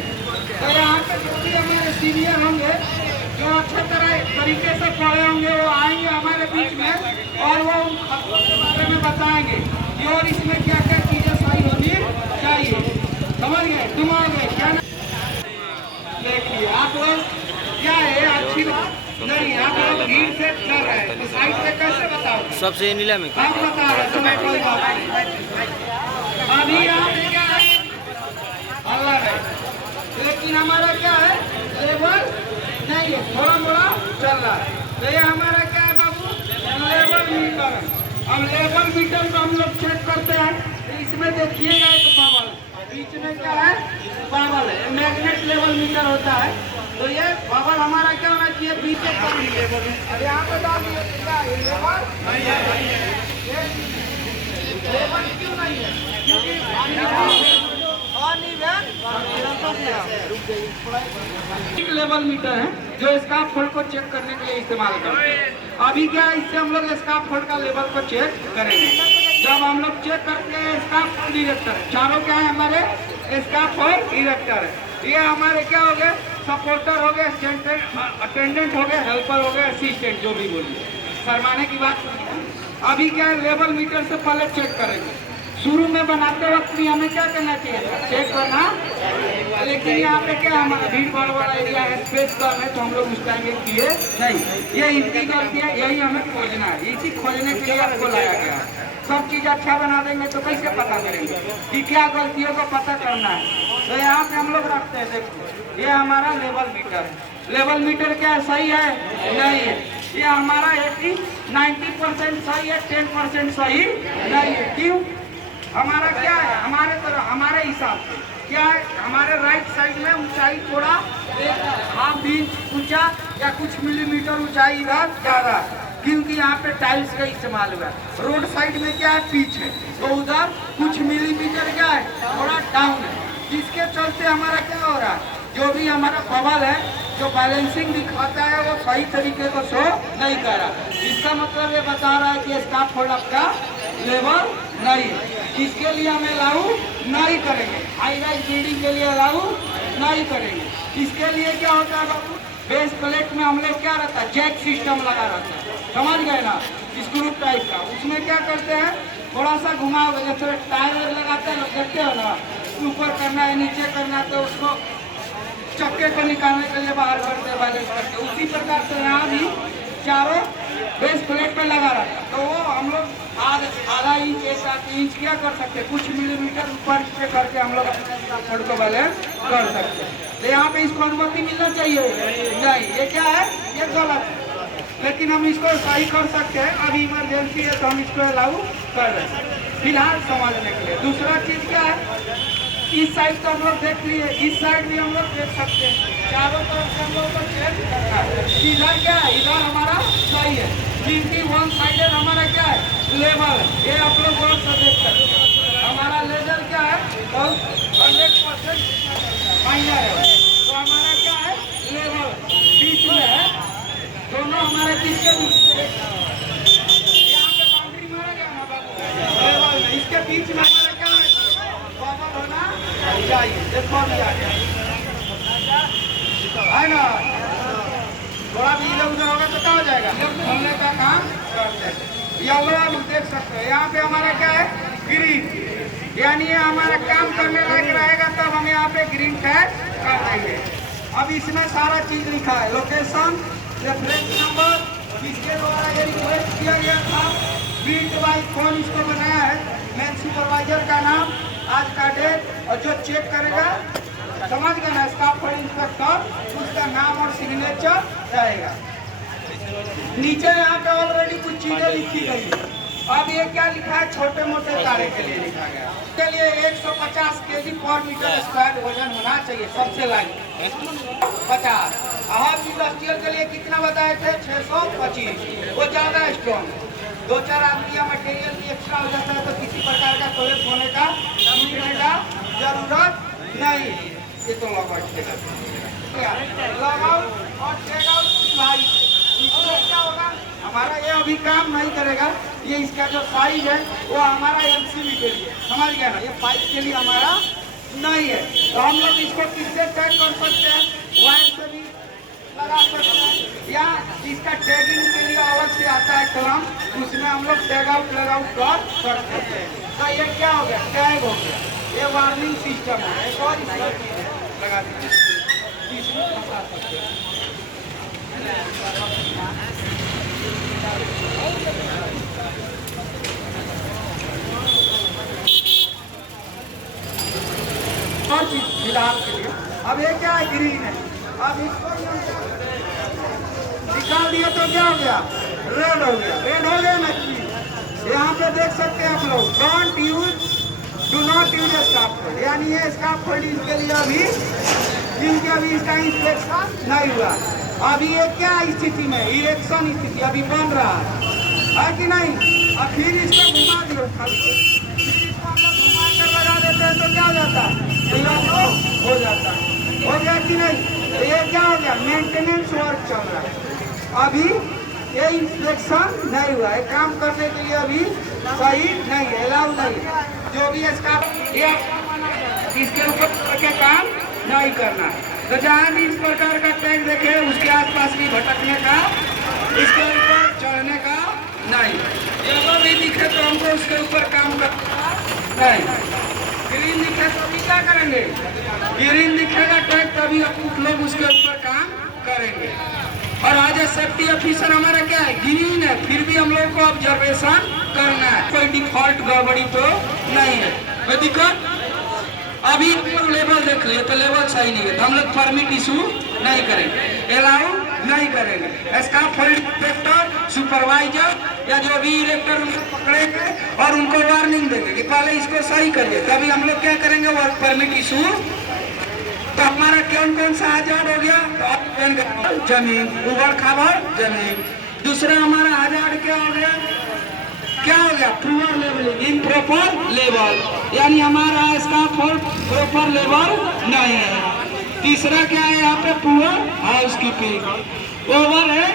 तो यहाँ पे जो भी हमारे सीनियर होंगे, जो अच्छे तरीके से पढ़े होंगे, वो आएंगे हमारे बीच में और वो उन खतरों के बारे में बताएंगे कि और इसमें क्या क्या चीज़ें सही होनी चाहिए। समझ गए, तुम आ गए क्या ना? देख लिए आप लोग क्या है, अच्छी बात नहीं, आप लोग भीड़ से चल रहे हैं तो साइड से कैसे बताओ, सबसे नीला में आप बता रहे समय कोई बात नहीं। अभी आप क्या है, अल्लाह है, लेकिन हमारा क्या है, लेवल नहीं है, थोड़ा मोड़ा चल रहा है। तो ये हमारा क्या है बाबू, लेवल मीटर है। अब लेवल मीटर को हम लोग चेक करते हैं, तो इसमें देखिएगा एक बबल, बीच में क्या है, बबल है, मैग्नेट लेवल मीटर होता है। तो ये बबल हमारा क्या होना चाहिए, बीच में कम लेवल। अब यहाँ पे डाल दिए लेवल क्यों नहीं है, क्योंकि लेवल मीटर है जो स्काफ फोल्ड को चेक करने के लिए इस्तेमाल करते हैं। अभी क्या है, इससे हम लोग स्काफ फोल्ड का लेवल को चेक करेंगे। जब हम लोग चेक करते हैं स्काफ फोल्ड इरेक्टर, चारों क्या है हमारे, स्काफ फोल्ड इरेक्टर है। ये हमारे क्या हो गए, सपोर्टर हो गए, अटेंडेंट हो गए, हेल्पर हो गए, असिस्टेंट, जो भी बोलिए, शर्माने की बात नहीं है। अभी क्या है, लेवल मीटर से पहले चेक करेंगे। शुरू में बनाते वक्त भी हमें क्या करना चाहिए, चेक करना। लेकिन यहाँ पे क्या हमारा भीड़ भाड़ वाला एरिया है, स्पेस कम है, तो हम लोग उस टाइम में किए नहीं। ये इनकी गलती है, यही हमें खोजना है, इसी खोजने के लिए आपको लाया गया। सब चीज अच्छा बना देंगे तो कैसे पता करेंगे कि क्या गलतियों को पता करना है। तो यहाँ पे हम लोग रखते हैं, देखो ये हमारा लेवल मीटर है। लेवल मीटर क्या है, सही है? नहीं है। ये हमारा 90% सही है, 10% सही नहीं है। क्यों? हमारा क्या है, हमारे तरह हमारे हिसाब से क्या है, हमारे राइट साइड में ऊंचाई थोड़ा 1.5 इंच ऊंचा या कुछ मिलीमीटर ऊंचाई इधर ज्यादा है, क्योंकि यहाँ पे टाइल्स का इस्तेमाल हुआ है। रोड साइड में क्या है, पिच है, तो उधर कुछ मिलीमीटर क्या है, थोड़ा डाउन है। जिसके चलते हमारा क्या हो रहा है, जो भी हमारा बबल है, जो बैलेंसिंग दिखाता है, वो सही तरीके को शो नहीं कर रहा। इसका मतलब ये बता रहा है कि स्कार्फ फोल्ड आपका लेवल नहीं है, इसके लिए हम अलाउ नहीं करेंगे। हाई राइज बिल्डिंग के लिए अलाउ नहीं करेंगे। इसके लिए क्या होता है बाबू, बेस प्लेट में हम लोग क्या रहता है, जैक सिस्टम लगा रहता है, समझ गए ना, स्क्रू टाइप का। उसमें क्या करते हैं, थोड़ा सा घुमा, जैसे टायर लगाते हैं, देखते हो ना, ऊपर करना है नीचे करना है, तो उसको चक्के को निकालने के लिए बाहर करते बैलेंस करते। उसी प्रकार से यहाँ भी चारों बेस प्लेट पे लगा रहता है, तो वो हम लोग आधा इंच 1 इंच क्या कर सकते हैं, कुछ मिलीमीटर ऊपर पे करके हम लोग अपने फोल्ड को बैलेंस कर सकते हैं। तो यहाँ पे इसको अनुमति मिलना चाहिए नहीं, ये क्या है, ये गलत है। लेकिन हम इसको सही कर सकते हैं, अभी इमरजेंसी है तो हम इसको अलाउ कर रहे हैं फिलहाल समझने के लिए। दूसरा चीज क्या है, इस साइड तो हम लोग देख लिए, इस साइड भी हम लोग देख सकते हैं। चारों तरफ से हम लोग को चेक करना है। इधर क्या है, इधर हमारा सही है, क्योंकि वन साइडेड हमारा क्या है, लेवल है। ये आप लोग बहुत सा देख सकते हैं। हमारा लेवल क्या है, बहुत 100% माइनर है, तो हमारा क्या है, लेवल बीच में है, दोनों हमारे बीच के यहाँ पे बाउंड्री मारा गया ना बाबू, लेवल में, इसके बीच में हमारा क्या है, होना चाहिए। देखो है ना, थोड़ा भी इधर उधर होगा तो क्या हो जाएगा, खोलने का काम करते हैं। या आप देख सकते हैं, यहाँ पे हमारा क्या है, ग्रीन, यानी ये हमारा काम करने लायक रहेगा, तब हम यहाँ पे ग्रीन टैग कर देंगे। अब इसमें सारा चीज लिखा है, लोकेशन, रेफरेंस नंबर, जिसके द्वारा ये रिक्वेस्ट किया गया था, प्रिंट बाय फोन इसको बनाया है, मेन सुपरवाइजर का नाम, आज का डेट, और जो चेक करेगा, समझ गए ना, स्टाफ फोल्ड इंस्पेक्टर, उसका नाम और सिग्नेचर रहेगा। नीचे यहाँ पे ऑलरेडी कुछ चीजें लिखी गई है। अब ये क्या लिखा है, छोटे मोटे कार्य के लिए लिखा गया। इसके लिए 150 kg पर मीटर स्क्वायर वजन होना चाहिए, सबसे लाइट 50। हाफ इंडस्ट्रियल के लिए कितना बताए थे, 625, वो ज्यादा स्ट्रॉन्ग। 2-4 आदमी या मटेरियल भी एक्स्ट्रा हो जाता है, तो किसी प्रकार का कोलेप्स होने का जरूरत नहीं। ये तो लॉग आउट और टेक आउट भाई, इसमें क्या होगा, हमारा ये अभी काम नहीं करेगा। ये इसका जो साइज है वो हमारा एमसीबी के लिए, समझ गया ना, ये पाइप के लिए हमारा नहीं है। तो हम लोग इसको किससे टैग कर सकते हैं, वायर से भी लगा सकते हैं, या इसका टैगिंग के लिए अलग से आता है कलम, उसमें हम लोग टैग आउट कर सकते हैं। तो ये क्या हो गया, टैग हो गया, ये वार्निंग सिस्टम है। एक और लगा दीजिए, इसमें फंसा सकते हैं। और चीज फिलहाल के लिए, अब ये क्या है, ग्रीन है, अब इसको निकाल दिया तो क्या हो गया, रेड हो गया। रेड हो गया ना, यहाँ पे देख सकते हैं आप लोग, don't use, do not use scarf fold, यानी ये स्कार्फ फोल्ड इसके लिए अभी, क्योंकि अभी इसका इंस्पेक्शन नहीं हुआ। अभी ये क्या स्थिति में, इरेक्शन स्थिति अभी बन रहा है कि नहीं। अब फिर इसको घुमा दियो, फिर इसको हम लोग घुमा कर लगा देते हैं, तो क्या हो जाता है, हो जाता है, हो गया कि नहीं। तो ये क्या हो गया, मेंटेनेंस वर्क चल रहा है, अभी ये इंस्पेक्शन नहीं हुआ है, काम करने के लिए अभी सही नहीं है, अलाउ नहीं है। जो भी इसका ये इसके ऊपर करके काम नहीं करना है। तो जहाँ भी इस प्रकार का टैग देखे, उसके आसपास भी भटकने का, इसके ऊपर चढ़ने का नहीं। जब भी दिखे तो हमको उसके ऊपर काम करना नहीं, ग्रीन दिखे तो अभी क्या करेंगे, ग्रीन दिखेगा टैग तभी आप लोग उसके ऊपर काम करेंगे। और आज सेफ्टी ऑफिसर हमारा क्या है, ग्रीन है, फिर भी हम लोग को ऑब्जर्वेशन करना है, कोई डिफॉल्ट गड़बड़ी तो नहीं है, कोई दिक्कत। अभी हम लोग लेवल देख लिए तो लेवल सही नहीं है तो हम लोग परमिट इशू नहीं करेंगे, अलाउ नहीं करेंगे। स्काफोल्ड इंस्पेक्टर, सुपरवाइजर या जो भी इरेक्टर उनको पकड़ेंगे और उनको वार्निंग देंगे कि पहले इसको सही करिए, तभी हम लोग क्या करेंगे, वर्क परमिट इशू। तो हमारा कौन कौन सा आजाद हो गया, तो जमीन, उबड़ खाबड़ जमीन। दूसरा हमारा आजाद क्या हो गया, क्या हो गया, पुअर लेवलिंग, इम्प्रॉपर लेवल, यानी हमारा इसका प्रॉपर लेवल नहीं है। तीसरा क्या है यहाँ पे, पुअर हाउसकीपिंग। ओवर है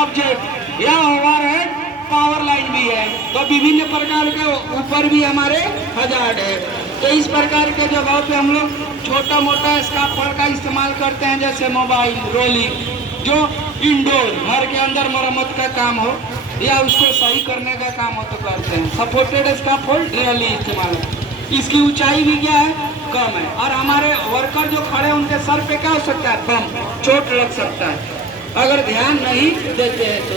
ऑब्जेक्ट या ओवर है पावर लाइन भी है, तो विभिन्न प्रकार के ऊपर भी हमारे हजार्ड है। तो इस प्रकार के जगहों पे हम लोग छोटा मोटा स्काफोल्ड का इस्तेमाल करते हैं, जैसे मोबाइल रोलिंग, जो इंडोर घर के अंदर मरम्मत का काम हो या उसको सही करने का काम हो तो करते हैं। सपोर्टेड स्काफोल्ड रेयरली इस्तेमाल है। इसकी ऊंचाई भी क्या है, कम है, और हमारे वर्कर जो खड़े हैं उनके सर पे क्या हो सकता है, बम, चोट लग सकता है अगर ध्यान नहीं देते हैं तो,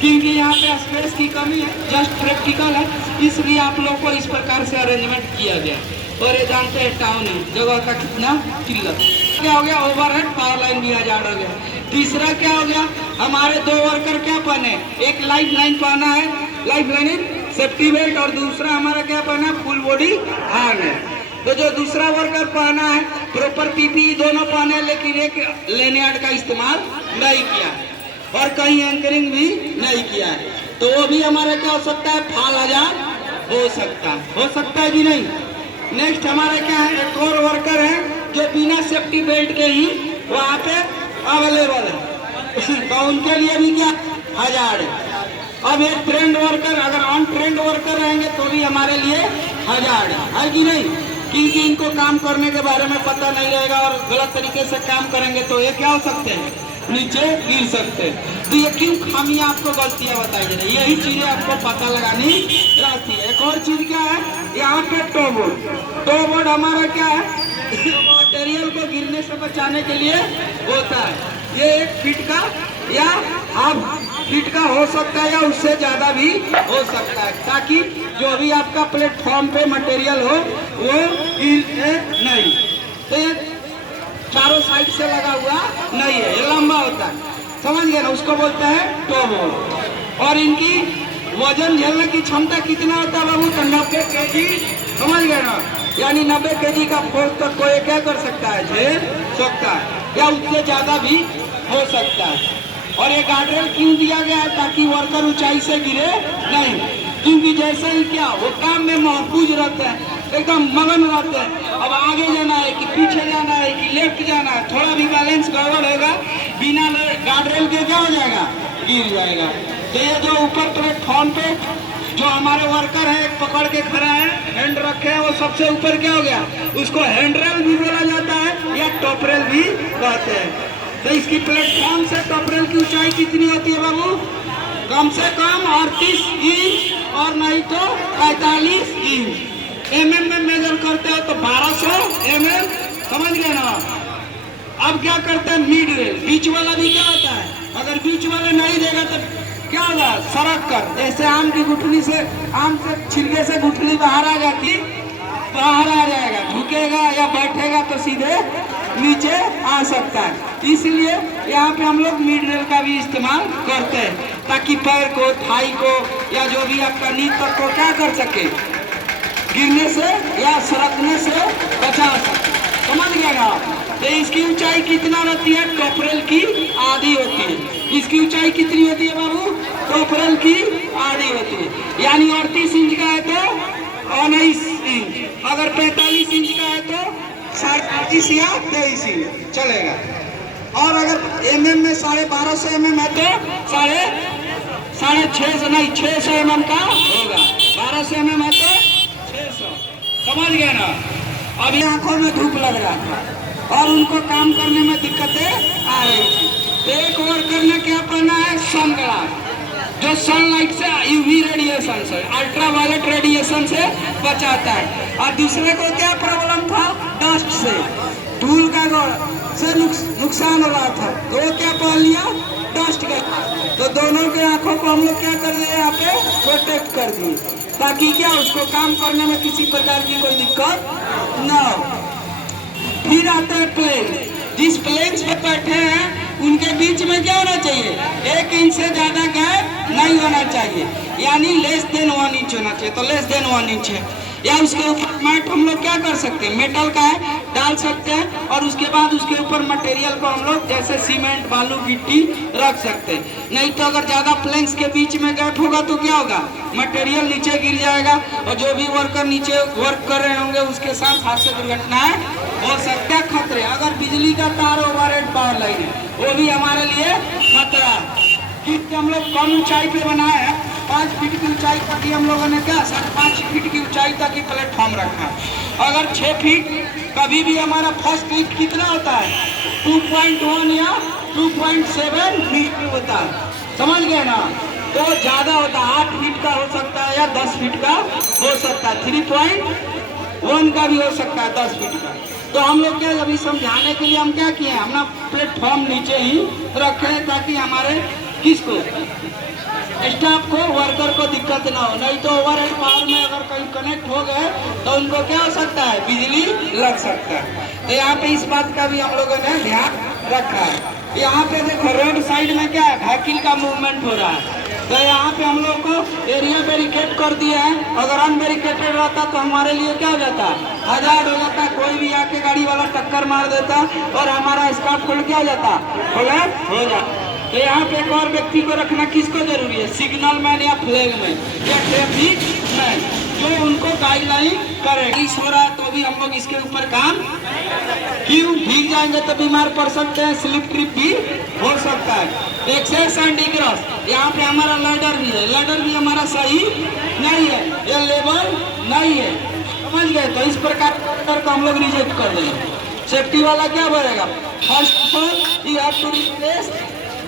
क्योंकि यहाँ पे स्पेस की कमी है, जस्ट प्रैक्टिकल है, इसलिए आप लोग को इस प्रकार से अरेंजमेंट किया गया। और ये जानते हैं टाउन है, जगह का कितना किल्लत। क्या हो गया, ओवरहेड पावर लाइन भी आजाद हो गया। तीसरा क्या हो गया, हमारे दो वर्कर क्या पहने, एक लाइफ लाइन पहना है, लाइफ लाइन सेफ्टी बेल्ट, और दूसरा हमारा क्या पहना है, फुल बॉडी हार्न है। तो जो दूसरा वर्कर पहना है प्रॉपर पीपीई दोनों पहने, लेकिन एक लेनियार्ड का इस्तेमाल नहीं किया और कहीं एंकरिंग भी नहीं किया है, तो वो भी हमारा क्या हो सकता है, फाल आजाद हो सकता है कि नहीं। नेक्स्ट हमारा क्या है, एक और वर्कर है जो बिना सेफ्टी बेल्ट के ही वहाँ पे अवेलेबल है, तो उनके लिए भी क्या हजार्ड है। अब एक ट्रेंड वर्कर, अगर ऑन ट्रेंड वर्कर रहेंगे तो भी हमारे लिए हजार्ड है कि नहीं, क्योंकि इनको काम करने के बारे में पता नहीं रहेगा और गलत तरीके से काम करेंगे तो ये क्या हो सकते हैं, नीचे गिर सकते हैं। तो ये क्यों खामियां आपको गलतियां बताई जा रही है, यही चीजें आपको पता लगानी रहती है। एक और चीज क्या है, यहाँ पे टो बोर्ड हमारा क्या है, मटेरियल को गिरने से बचाने के लिए होता है। ये 1 फीट का या हाफ फीट का हो सकता है या उससे ज्यादा भी हो सकता है, ताकि जो भी आपका प्लेटफॉर्म पे मटेरियल हो वो गिरे नहीं। तो ये चारों साइड से लगा हुआ नहीं है, ये लंबा होता है, समझ गए ना, उसको बोलते हैं टो बोर्ड। और इनकी वजन झेलने की क्षमता कितना होता है बाबू, तो 90 kg, समझ गए ना, यानी 90 kg का फोर्स तक कोई क्या कर सकता है, झेल सकता है, या उससे ज्यादा भी हो सकता है। और ये गार्डरेल क्यों दिया गया है, ताकि वर्कर ऊंचाई से गिरे नहीं, क्योंकि जैसे ही क्या वो काम में महफूज रहते हैं, एकदम मगन रहते हैं, अब आगे जाना है कि पीछे जाना है कि लेफ्ट जाना है, थोड़ा भी बैलेंस गड़बड़ होगा, बिना गार्डरेल के क्या हो जाएगा, गिर जाएगा। तो ये जो ऊपर प्लेटफॉर्म पे जो हमारे वर्कर है पकड़ के खड़ा है, हैंड रखे हैं, वो सबसे ऊपर क्या हो गया, उसको हैंडरेल भी बोला जाता है या टॉपरेल भी कहते हैं। तो इसकी प्लेटफॉर्म से टॉपरेल की ऊंचाई कितनी होती है बाबू, कम से कम 38 इंच और नहीं तो 45 इंच। mm में मेजर करते हो तो 1200 mm, समझ गए ना। अब क्या करते हैं, मिड रेल, बीच वाला भी क्या होता है, अगर बीच वाला नहीं देगा तो क्या होगा, सड़क कर, जैसे आम की गुठली से, आम से छिलके से गुठली बाहर आ जाती, बाहर आ जाएगा, झुकेगा या बैठेगा तो सीधे नीचे आ सकता है। इसलिए यहाँ पे हम लोग मिड रेल का भी इस्तेमाल करते हैं, ताकि पैर को, थाई को या जो भी आपका नी तक को क्या कर सके, गिरने से या सरकने से बचा सके, समझ गया ना। तो इसकी ऊंचाई कितना रहती है, टॉपरेल की आधी होती है। इसकी ऊंचाई कितनी होती है बाबू, टॉपरेल की आधी होती है, यानी 38 इंच का है तो 19 इंच, अगर 45 इंच का है तो 35 या 23 इंच चलेगा। और अगर mm में 1250 mm है तो साढ़े 600 नहीं 600 mm का होगा, 1200 mm है तो 600, समझ गए ना। अभी आंखों में धूप लग रहा था और उनको काम करने में दिक्कतें आ रही थी, तो एक वर्कर ने क्या पहना है, सनग्लास, जो सनलाइट से, यूवी रेडिएशन से, अल्ट्रावायलेट रेडिएशन से बचाता है। और दूसरे को क्या प्रॉब्लम था, डस्ट से, धूल का से नुकसान हो रहा था, तो वो क्या पहन लिया, डस्ट का। तो दोनों के आंखों को हम लोग क्या कर दिए, यहाँ पे प्रोटेक्ट कर दिए, ताकि क्या उसको काम करने में किसी प्रकार की कोई दिक्कत ना हो। फिर आता है प्लेन। जिस प्लेन्स पे बैठे हैं उनके बीच में क्या होना चाहिए, 1 इंच से ज्यादा गैप नहीं होना चाहिए, यानी लेस देन 1 इंच होना चाहिए। तो लेस देन 1 इंच है। या उसके ऊपर मैट हम लोग क्या कर सकते हैं, मेटल का है, डाल सकते हैं, और उसके बाद उसके ऊपर मटेरियल को हम लोग जैसे सीमेंट, बालू, गिट्टी रख सकते हैं। नहीं तो अगर ज्यादा प्लेन्स के बीच में गैप होगा तो क्या होगा, मटेरियल नीचे गिर जाएगा, और जो भी वर्कर नीचे वर्क कर रहे होंगे उसके साथ हादसे दुर्घटनाएं हो सकता है, खतरे। अगर बिजली का तार, ओवरहेड पावर लाइन है, वो भी हमारे लिए खतरा है। हम लोग कम ऊंचाई पे बनाए हैं, 5 फीट की ऊंचाई तक ही हम लोगों ने क्या 5.5 फीट की ऊंचाई तक ही प्लेटफॉर्म रखा है। अगर 6 फीट, कभी भी हमारा फर्स्ट लिफ्ट कितना होता है, 2.1 या 2.7 मीटर होता है, समझ गए ना। तो ज्यादा होता है, 8 फीट का हो सकता है या 10 फीट का हो सकता है, 3.1 का भी हो सकता है, 10 फीट का। तो हम लोग क्या अभी समझाने के लिए हम क्या किए, हमने प्लेटफॉर्म नीचे ही रखे हैं, ताकि हमारे किसको, स्टाफ को, वर्कर को दिक्कत ना हो। नहीं तो ओवरहेड पावर में अगर कहीं कनेक्ट हो गए तो उनको क्या हो सकता है, बिजली लग सकता है। तो यहाँ पे इस बात का भी हम लोगों ने ध्यान रखा है। यहाँ पे देखो रोड साइड में क्या है, व्हीकल का मूवमेंट हो रहा है, तो यहाँ पे हम लोग को एरिया बैरिकेड कर दिया है। अगर अनबैरिकेटेड रहता तो हमारे लिए क्या हो जाता, हजार्ड हो जाता, कोई भी आके गाड़ी वाला टक्कर मार देता और हमारा स्कार्फ खोल क्या हो जाता, कोलैप्स हो जाता। तो यहाँ पे एक और व्यक्ति को रखना किसको जरूरी है, सिग्नल मैन या फ्लैग मैन या ट्रैफिक मैन, जो उनको गाइडलाइन करे। इस हो रहा है तो भी हम लोग इसके ऊपर काम, क्यों, भीग जाएंगे तो बीमार पड़ सकते हैं, स्लिप ट्रिप भी हो सकता है। एक्सेस एंड इग्रेस, यहाँ पे हमारा लैडर भी है, लैडर भी हमारा सही नहीं है, ये लेवल नहीं है, समझ गए। तो इस प्रकार को हम लोग रिजेक्ट कर देंगे। सेफ्टी वाला क्या बोलेगा, first you have to replace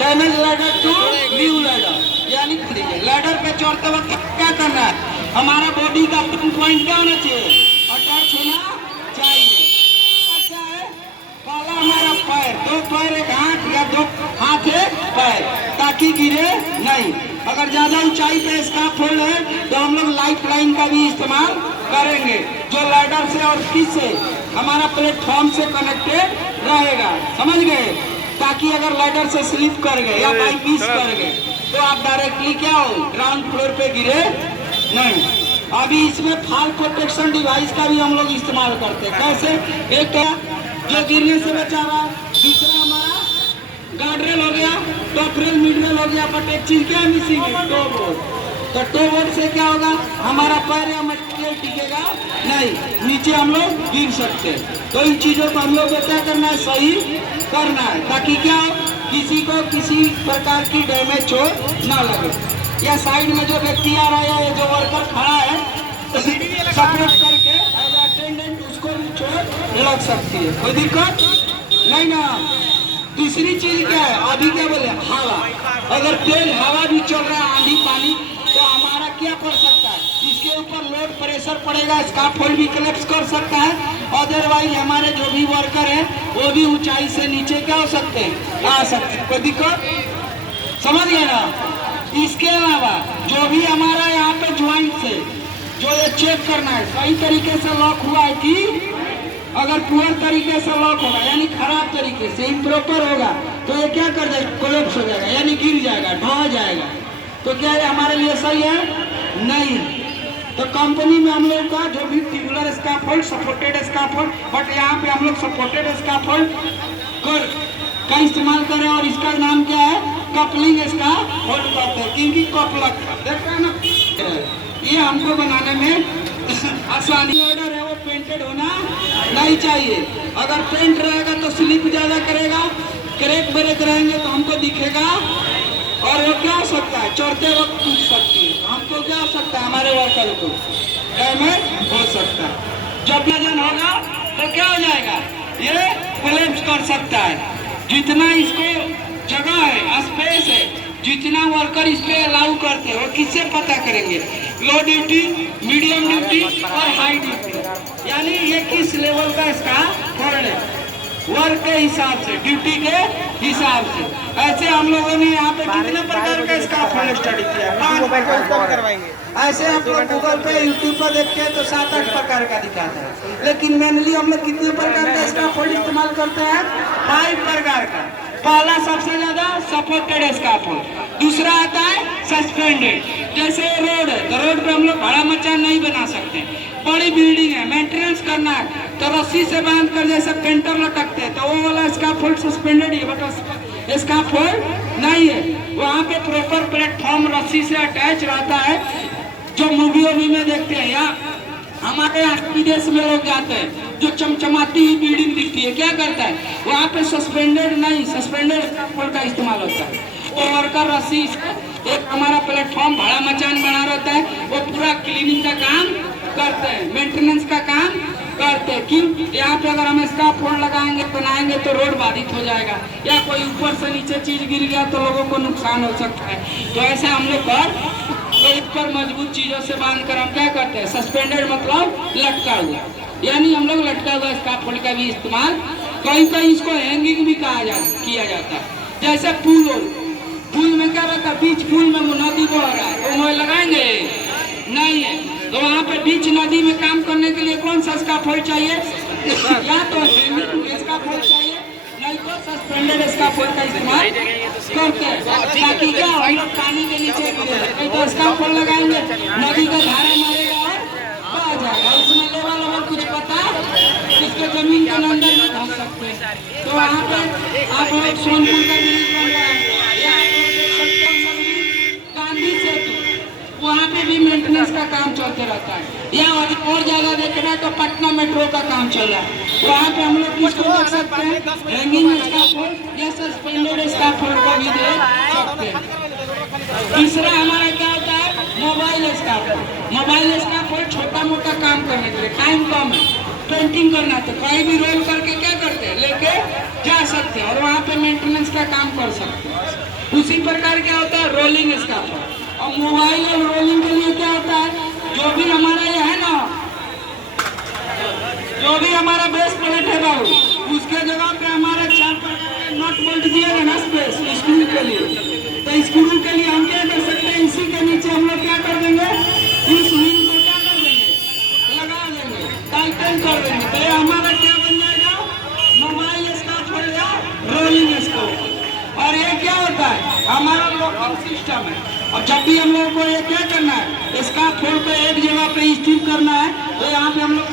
damage ladder to new ladder, यानी लैडर पे चढ़ते वक्त क्या करना है, हमारा बॉडी का पॉइंट क्या होना चाहिए, अटैच होना चाहिए। क्या है, पहला हमारा पैर, 2 पैर एक हाथ या 2 हाथ एक पैर, ताकि गिरे नहीं। अगर ज्यादा ऊंचाई पे स्कार्फोल्ड है तो हम लोग लाइफ लाइन का भी इस्तेमाल करेंगे, जो लैडर से और किससे, हमारा प्लेटफॉर्म से कनेक्टेड रहेगा, समझ गए। ताकि अगर लैडर से स्लिप कर गए या बाई मिस कर गए तो आप डायरेक्टली क्या हो, ग्राउंड फ्लोर पे गिरे नहीं। अभी इसमें फॉल प्रोटेक्शन डिवाइस का भी हम लोग इस्तेमाल करते हैं। कैसे, एक जो गिरने से बचा रहा, दूसरा हमारा गार्डरेल हो गया, टॉप रेल, मिड रेल हो गया, बट एक चीज क्या मिसिंग है, टो बोर्ड। तो टो बोर्ड से क्या होगा, हमारा पैर या मटेरियल टिकेगा नहीं, नीचे हम लोग गिर सकते हैं। तो इन चीजों को हम लोग को क्या करना है, सही करना है, ताकि क्या किसी को किसी प्रकार की डैमेज हो ना लगे। या साइड में जो व्यक्ति आ रहा है, जो वर्कर खड़ा है, सपोर्ट करके एज अटेंडेंट उसको भी चोट लग सकती है, कोई दिक्कत नहीं ना। दूसरी चीज क्या है, अभी क्या बोले, हवा, अगर तेज हवा भी चल रहा है, आंधी पानी, तो हमारा क्या कर सकता है, इसके ऊपर लोड प्रेशर पड़ेगा, स्कार्फोल्ड भी कलेप्स कर सकता है। अदरवाइज हमारे जो भी वर्कर है वो भी ऊंचाई से नीचे क्या हो सकते हैं, आ सकते हैं, कोई दिक्कत, समझ गए ना। इसके अलावा जो भी हमारा यहाँ पे ज्वाइंट से जो ये चेक करना है सही तरीके से लॉक हुआ है कि, अगर पुअर तरीके से लॉक होगा यानी खराब तरीके से, इम्प्रॉपर होगा तो ये क्या कर जाएगा, कोलैप्स हो जाएगा, यानी गिर जाएगा, ढह जाएगा। तो क्या ये हमारे लिए सही है, नहीं। तो कंपनी में हम लोग का जो भी ट्यूबुलर स्कार्फोल्ड, सपोर्टेड स्कार्फोल्ड, बट यहाँ पे हम लोग सपोर्टेड स्कार्फोल्ड का इस्तेमाल कर रहे हैं, और इसका नाम क्या है, कपलिंग स्कार्फोल्ड करते हैं, क्योंकि कपलक देख रहे हैं ना, ये हमको बनाने में आसानी। ऑर्डर है वो पेंटेड होना नहीं चाहिए, अगर पेंट रहेगा तो स्लिप ज्यादा करेगा, क्रैक ब्रेक रहेंगे तो हमको दिखेगा, और वो क्या हो सकता है, चढ़ते वक्त टूट सकती है, हमको क्या हो सकता है, हमारे वर्कर को डैमेज हो सकता है। जब वजन होगा तो क्या हो जाएगा, ये कोलैप्स कर सकता है। जितना इसको जगह है, स्पेस है, जितना वर्कर इस पे अलाउ करते हैं, वो किससे पता करेंगे, लो ड्यूटी, मीडियम ड्यूटी और हाई ड्यूटी। यानी ये किस लेवल का इसका फोल्ड है, वर्क के हिसाब से, ड्यूटी के हिसाब से। ऐसे हम लोगों ने यहाँ पे कितने प्रकार का इसका फोल्ड स्टडी किया। ऐसे आप लोग गूगल पे, यूट्यूब पर देखते हैं तो 7-8 प्रकार का दिखाता है, लेकिन मेनली हम लोग कितने प्रकार का इसका फोल्ड इस्तेमाल करते हैं? 5 प्रकार का। पहला सबसे ज्यादा सपोर्टेड स्काफोल्ड, दूसरा आता है सस्पेंडेड। जैसे रोड है तो रोड पे हम लोग बड़ा मचान नहीं बना सकते, बड़ी बिल्डिंग है, मेंटेनेंस करना है तो रस्सी से बांध कर जैसे पेंटर लटकते हैं तो वो वाला स्काफोल्ड सस्पेंडेड है, बट स्काफोल्ड नहीं है। वहाँ पे प्रॉपर प्लेटफॉर्म रस्सी से अटैच रहता है, जो मूवी में देखते हैं। या हमारे यहाँ विदेश में लोग जाते हैं जो चमचमाती हुई बिल्डिंग दिखती है, क्या करता है वहाँ पे सस्पेंडेड नहीं, सस्पेंडेड स्काफोल्ड का इस्तेमाल होता है। और वर्कर रस्सी एक हमारा प्लेटफॉर्म बड़ा मचान बना रहता है, वो पूरा क्लीनिंग का काम करते हैं, मेंटेनेंस का काम करते हैं। क्यों? यहाँ पे अगर हम स्काफोल्ड लगाएंगे बनाएंगे तो रोड बाधित हो जाएगा, या कोई ऊपर से नीचे चीज गिर गया तो लोगों को नुकसान हो सकता है। तो ऐसे हम लोग पर मजबूत चीजों से बांध कर हम क्या करते हैं, सस्पेंडेड मतलब लटका हुआ, यानी हम लोग लटका हुआ स्काफोल्ड का भी इस्तेमाल, कहीं इसको हैंगिंग भी किया जाता है। जैसे पुल में क्या रहता है, बीच पुल में नदी बह रहा है तो वहाँ लगाएंगे नहीं है, तो वहाँ पे बीच नदी में काम करने के लिए कौन सा स्काफोल्ड चाहिए? या तो स्काफोल्ड चाहिए, नहीं तो सस्पेंडेड स्काफोल्ड का इस्तेमाल करते हैं, ताकि क्या हम लोग पानी के नीचे गिरे। नहीं तो स्काफोल्ड लगाएंगे, नदी का धारा मारेगा और बह जाएगा, इसमें लेवल कुछ पता इसके जमीन के अंदर में धंस सकते हैं। तो वहाँ पे आप लोग सोनपुर का ब्रिज बन रहा है, गांधी सेतु, वहाँ पे भी मेंटेनेंस का काम चलते रहता है। या और ज्यादा देखना है तो पटना मेट्रो का काम चल रहा है, वहाँ पे हम लोग किसको देख सकते हैं, हैंगिंग स्काफोल्ड या सस्पेंडेड स्काफोल्ड को भी देख सकते हैं। तीसरा हमारा क्या होता है, मोबाइल स्काफोल्ड। मोबाइल स्काफोल्ड छोटा मोटा काम करने के लिए, टाइम कम है, पेंटिंग करना तो कहीं भी रोल करके क्या करते हैं, लेके जा सकते हैं और वहाँ पे मेंटेनेंस का काम कर सकते हैं। उसी प्रकार क्या होता है, रोलिंग स्काफोल्ड। और मोबाइल और रोलिंग के लिए क्या होता है, जो भी हमारा ये है ना, जो भी हमारा बेस प्लेट है बाबू, उसके जगह पे हमारे 4 प्रकार के नट बोल्ट दिए गए ना स्पेस स्क्रू के लिए। तो स्क्रू के लिए हम क्या कर सकते हैं, इसी के नीचे हम लोग क्या कर देंगे, इस व्हील को क्या कर देंगे, लगा देंगे, टाइटन कर देंगे। तो ये हमारा क्या बन जाएगा, मोबाइल स्काफोल्ड या रोलिंग स्काफोल्ड। और ये क्या होता है, हमारा लॉकिंग सिस्टम है। और जब भी हम लोग को ये क्या करना है, स्काफोल्ड को एक जगह पे स्थिर करना है तो यहाँ पे हम लोग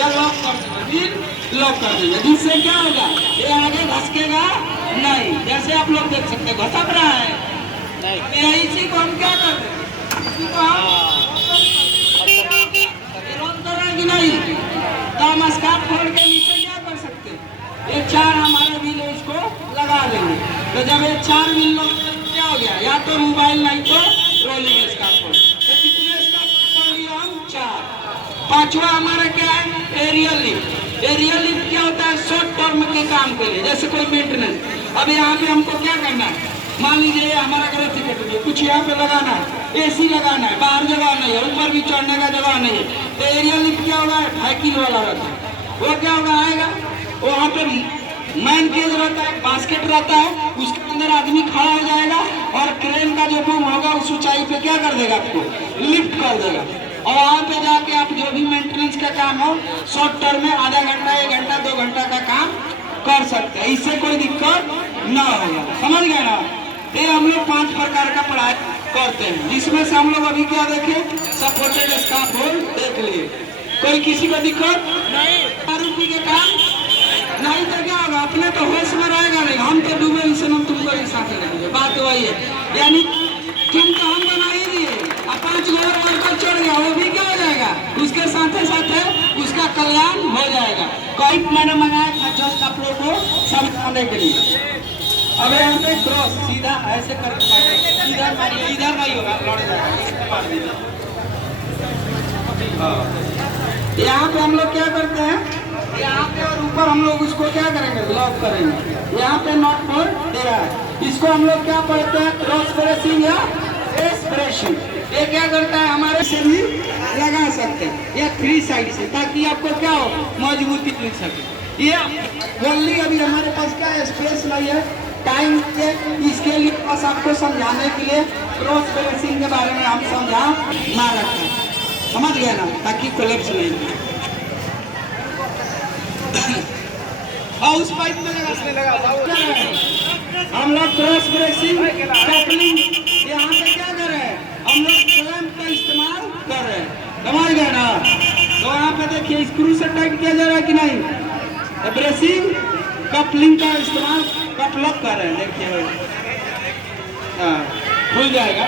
या लॉक कर देंगे, लॉक कर देंगे, जिससे क्या होगा, ये आगे घसकेगा नहीं। जैसे आप लोग देख सकते हैं घसक रहा है नहीं, इसी को हम क्या करते हैं, इसी को हम रोक कर रहे हैं कि नहीं, तो हम स्काफोल्ड के नीचे क्या कर सकते हैं, ये 4 हमारे व्हील इसको लगा देंगे। तो जब ये 4 व्हील क्या हो गया, या तो मोबाइल नहीं तो रोलिंग स्काफोल्ड। तो कितने स्काफोल्ड लिए हम, 4। पांचवा हमारा क्या है, एरियल लिफ्ट। एरियल लिफ्ट क्या होता है, शॉर्ट टर्म के काम के लिए, जैसे कोई मेंटेनेंस। अब यहाँ पे हमको क्या करना है, मान लीजिए हमारा ग्रेफिकेट कुछ यहाँ पे लगाना है, एसी लगाना है, बाहर जगह नहीं है, ऊपर भी चढ़ने का जगह नहीं है, तो एरियल लिफ्ट क्या होगा, साइकिल वाला रहता है, वो क्या होगा, आएगा वहाँ पे मैन केज रहता है, बास्केट रहता है, उसके अंदर आदमी खड़ा हो जाएगा और क्रेन का जो बूम होगा उस ऊंचाई पे क्या कर देगा, आपको लिफ्ट कर देगा। और वहाँ पे जाके आप जो भी मेंटेनेंस का काम हो शॉर्ट टर्म में आधा घंटा, 1 घंटा, 2 घंटा का काम कर सकते हैं, इससे कोई दिक्कत ना होगा। समझ गए ना। ये हम लोग 5 प्रकार का पढ़ाई करते हैं, जिसमें से हम लोग अभी क्या देखे, सपोर्टेड स्काफोल्ड देख लिए। कोई किसी को दिक्कत नहीं, आरोपी के काम नहीं तो क्या होगा, अपने तो होश में रहेगा नहीं, हम तो डूबे इसे हम तुमको ही साथ रहेंगे। बात वही है, यानी तुम तो हम बना ही दिए, अब 5 गोर वर्कर चढ़ गया, वो भी क्या हो जाएगा, उसके साथ उसका कल्याण हो जाएगा। कोई मैंने मंगाया था जस्ट आप लोग को समझाने के लिए। अब यहाँ पे क्रॉस सीधा ऐसे करके इधर मारिए, इधर नहीं होगा, लड़ जाएगा। यहाँ पे हम लोग क्या करते हैं, यहाँ पे और ऊपर हम लोग उसको क्या करेंगे, लॉक करेंगे। यहाँ पे नॉट बोल्ट दे रहा है, इसको हम लोग क्या पढ़ते हैं, क्रॉस ब्रेसिंग या प्रेस ब्रेशिंग, ये क्या करता है हमारे से भी लगा सकते हैं या 3 साइड से, ताकि आपको क्या हो मजबूती मिल सके। ये ओनली अभी हमारे पास क्या है, स्पेस नहीं है टाइम के, इसके लिए बस आपको समझाने के लिए क्रॉस ब्रेसिंग के बारे में हम समझा ना रखा, समझ गए ना, ताकि कोलैप्स नहीं हो। और उस पाइप में लगा हम लोग क्रॉस ब्रेसिंग कपलिंग यहाँ पे क्या कर रहे हैं, हम लोग क्लैंप का इस्तेमाल कर रहे हैं, समझ गए ना। तो यहाँ पे देखिए स्क्रू से टाइट किया जा रहा है कि नहीं, ब्रेसिंग कपलिंग का इस्तेमाल कप लॉक कर रहे हैं, देखिए खुल जाएगा।